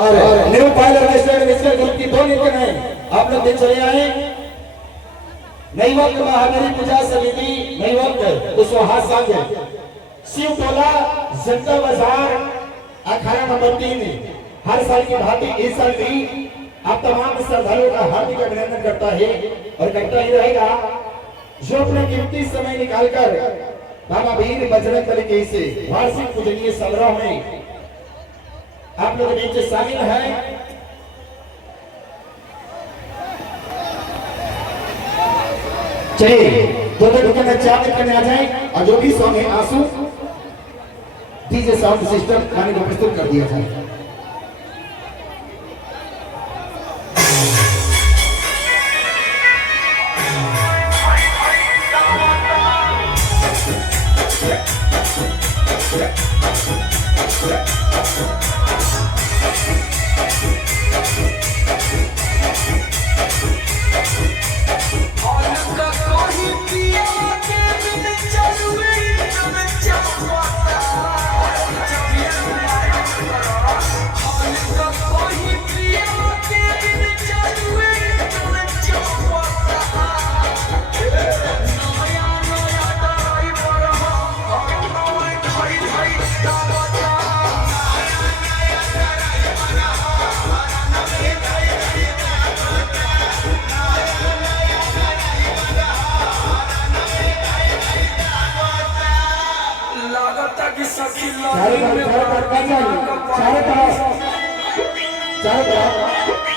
और new file registered whisker group की 2 निकल है आप लोग देख चले आए। नई वक्त महावीर पूजा समिति नई वक्त कुशवाहा संघ शिव टोला जनता बाजार अखाड़ा नंबर 3 हर साल की भांति इस साल भी आप तमाम श्रद्धालुओं का हार्दिक अभिनंदन करता है और करता ही रहेगा जो अपने कीमती समय निकालकर बाबा वीर बजरंग बली के इस वार्षिक पूजनीय समारोह में आप लोग बीच शामिल हैं। चलिए 2 मिनट में 4 मिनट करने आ जाए और जो भी सॉन्ग है आंसू डीजे साउंड सिस्टम गाने को प्रस्तुत कर दिया जाए। चारों तरफ